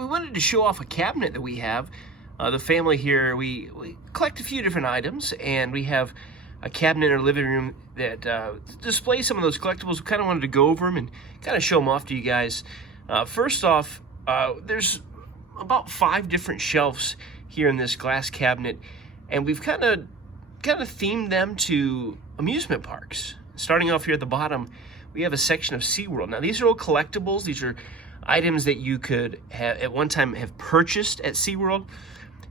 we wanted to show off a cabinet that we have. The family here, we collect a few different items, and we have a cabinet in our living room that displays some of those collectibles. We kind of wanted to go over them and kind of show them off to you guys. First off, there's about 5 different shelves here in this glass cabinet, and we've kind of themed them to amusement parks. Starting off here at the bottom, we have a section of SeaWorld. Now, these are all collectibles. These are items that you could have at one time have purchased at SeaWorld.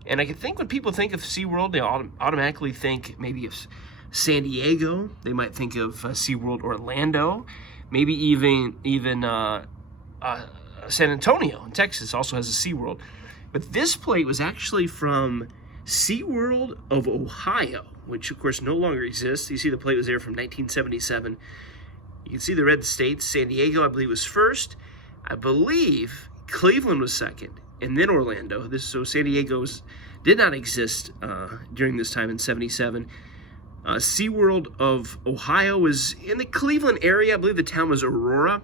And I think when people think of SeaWorld, they automatically think maybe of San Diego. They might think of SeaWorld Orlando. Maybe even San Antonio in Texas also has a SeaWorld. But this plate was actually from SeaWorld of Ohio, which of course no longer exists. You see the plate was there from 1977. You can see the red states. San Diego, I believe, was first. I believe Cleveland was second, and then Orlando. So San Diego did not exist during this time in 77. SeaWorld of Ohio was in the Cleveland area. I believe the town was Aurora.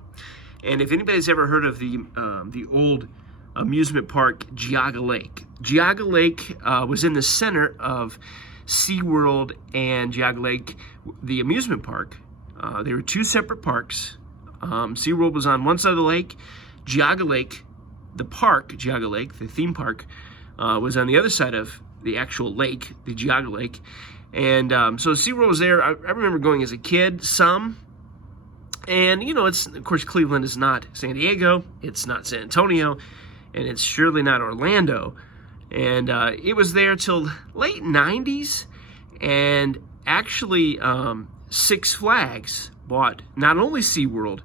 And if anybody's ever heard of the old amusement park, Geauga Lake. Geauga Lake was in the center of SeaWorld and Geauga Lake, the amusement park. They were 2 separate parks. SeaWorld was on one side of the lake. Geauga Lake, the park, Geauga Lake, the theme park, was on the other side of the actual lake, the Geauga Lake. And so SeaWorld was there. I remember going as a kid, some. And, you know, of course, Cleveland is not San Diego. It's not San Antonio. And it's surely not Orlando. And it was there till late 90s. And actually, Six Flags bought not only SeaWorld,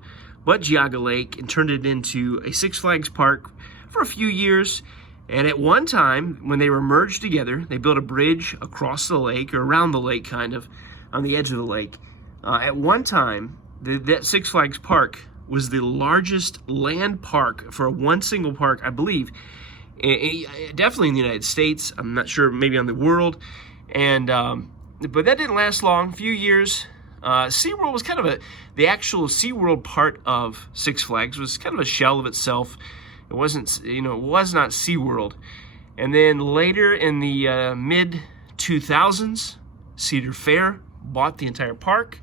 but Geauga Lake and turned it into a Six Flags park for a few years. And at one time, when they were merged together, they built a bridge across the lake, or around the lake, kind of, on the edge of the lake. At one time, that Six Flags park was the largest land park for one single park, I believe, definitely in the United States. I'm not sure, maybe on the world. And but that didn't last long, a few years. SeaWorld was kind of the actual SeaWorld part of Six Flags was kind of a shell of itself. It wasn't, it was not SeaWorld. And then later in the mid-2000s, Cedar Fair bought the entire park.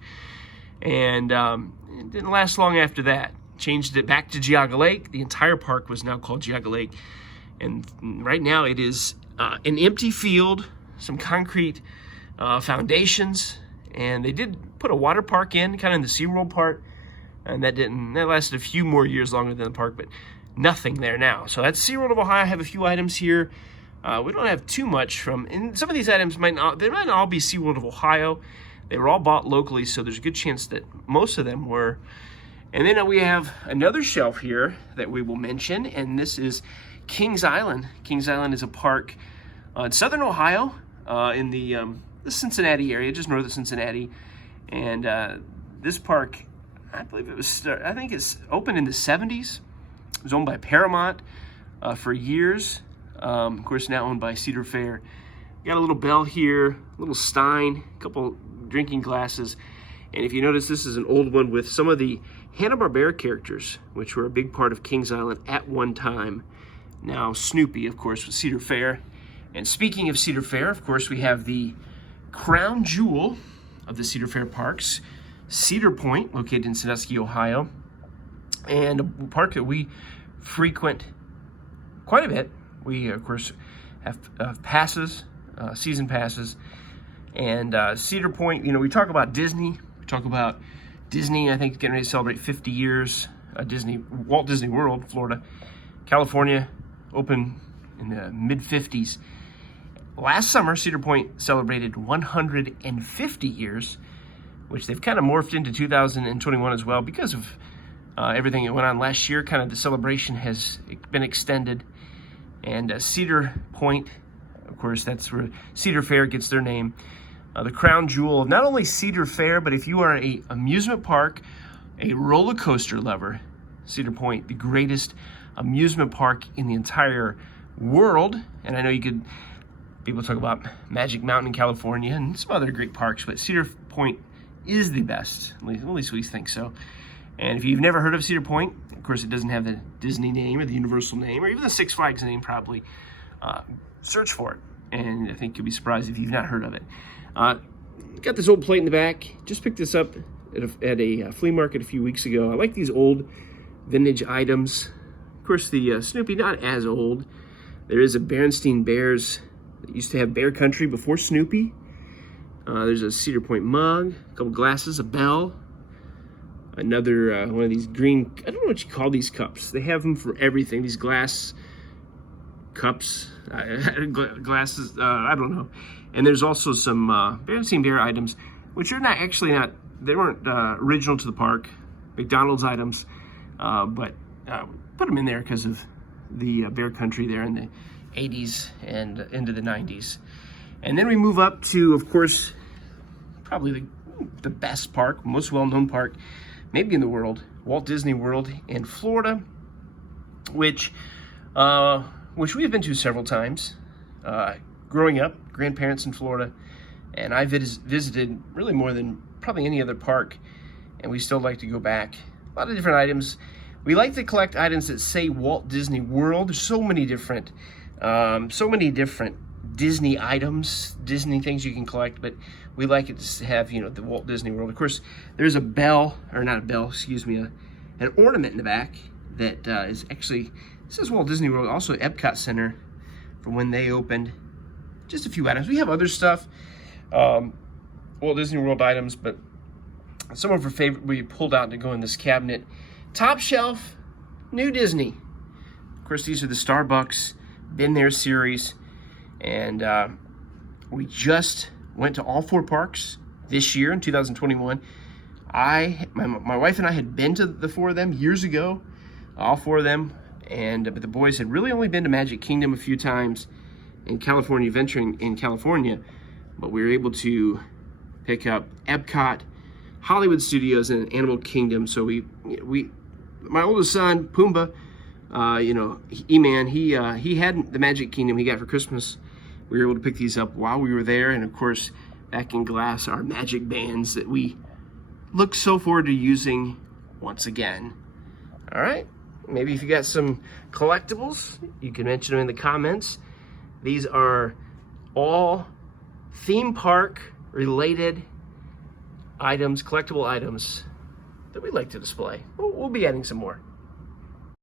And it didn't last long after that. Changed it back to Geauga Lake. The entire park was now called Geauga Lake. And right now it is an empty field, some concrete foundations. And they did put a water park in, kind of in the SeaWorld part. And that lasted a few more years longer than the park, but nothing there now. So that's SeaWorld of Ohio. I have a few items here. We don't have too much from, and some of these items might not all be SeaWorld of Ohio. They were all bought locally, so there's a good chance that most of them were. And then we have another shelf here that we will mention, and this is Kings Island. Kings Island is a park in southern Ohio, in the Cincinnati area, just north of Cincinnati. And this park, I believe I think it's opened in the 70s. It was owned by Paramount for years. Of course, now owned by Cedar Fair. Got a little bell here, a little stein, a couple drinking glasses. And if you notice, this is an old one with some of the Hanna-Barbera characters, which were a big part of Kings Island at one time. Now, Snoopy, of course, with Cedar Fair. And speaking of Cedar Fair, of course, we have the crown jewel of the Cedar Fair parks, Cedar Point, located in Sandusky, Ohio. And a park that we frequent quite a bit. We, of course, have passes, season passes. And Cedar Point, we talk about Disney. We talk about Disney, I think, getting ready to celebrate 50 years. Walt Disney World, Florida. California, opened in the mid-50s. Last summer, Cedar Point celebrated 150 years, which they've kind of morphed into 2021 as well because of everything that went on last year. Kind of the celebration has been extended. And Cedar Point, of course, that's where Cedar Fair gets their name. The crown jewel of not only Cedar Fair, but if you are an amusement park, a roller coaster lover, Cedar Point, the greatest amusement park in the entire world. And I know people talk about Magic Mountain in California and some other great parks, but Cedar Point is the best. At least we think so. And if you've never heard of Cedar Point, of course, it doesn't have the Disney name or the Universal name or even the Six Flags name probably. Search for it, and I think you'll be surprised if you've not heard of it. Got this old plate in the back. Just picked this up at a flea market a few weeks ago. I like these old vintage items. Of course, the Snoopy, not as old. There is a Berenstain Bears that used to have Bear Country before Snoopy. There's a Cedar Point mug, a couple glasses, a bell, another one of these green, I don't know what you call these cups. They have them for everything, these glass cups, glasses, I don't know. And there's also some Berenstain Bear items, which are they weren't original to the park, McDonald's items, but put them in there because of the Bear Country there in the 80s and into the 90s. And then we move up to, of course, probably the best park, most well-known park, maybe in the world, Walt Disney World in Florida, which we have been to several times. Growing up, grandparents in Florida, and I visited really more than probably any other park, and we still like to go back. A lot of different items. We like to collect items that say Walt Disney World. There's so many different Disney items, Disney things you can collect, but we like it to have, the Walt Disney World. Of course, there's a bell, or not a bell, excuse me, an ornament in the back that is actually, it says Walt Disney World, also Epcot Center from when they opened. Just a few items. We have other stuff, Walt Disney World items, but some of our favorite we pulled out to go in this cabinet. Top shelf, New Disney. Of course, these are the Starbucks Been There series, and we just went to all 4 parks this year in 2021. My wife and I had been to the 4 of them years ago, all 4 of them, but the boys had really only been to Magic Kingdom a few times in California, venturing in California, but we were able to pick up Epcot, Hollywood Studios, and Animal Kingdom. So my oldest son, Pumbaa, E-Man, he had the Magic Kingdom he got for Christmas. We were able to pick these up while we were there, and of course, back in glass, our magic bands that we look so forward to using once again. All right, maybe if you got some collectibles, you can mention them in the comments. These are all theme park related items, collectible items that we like to display. We'll be adding some more.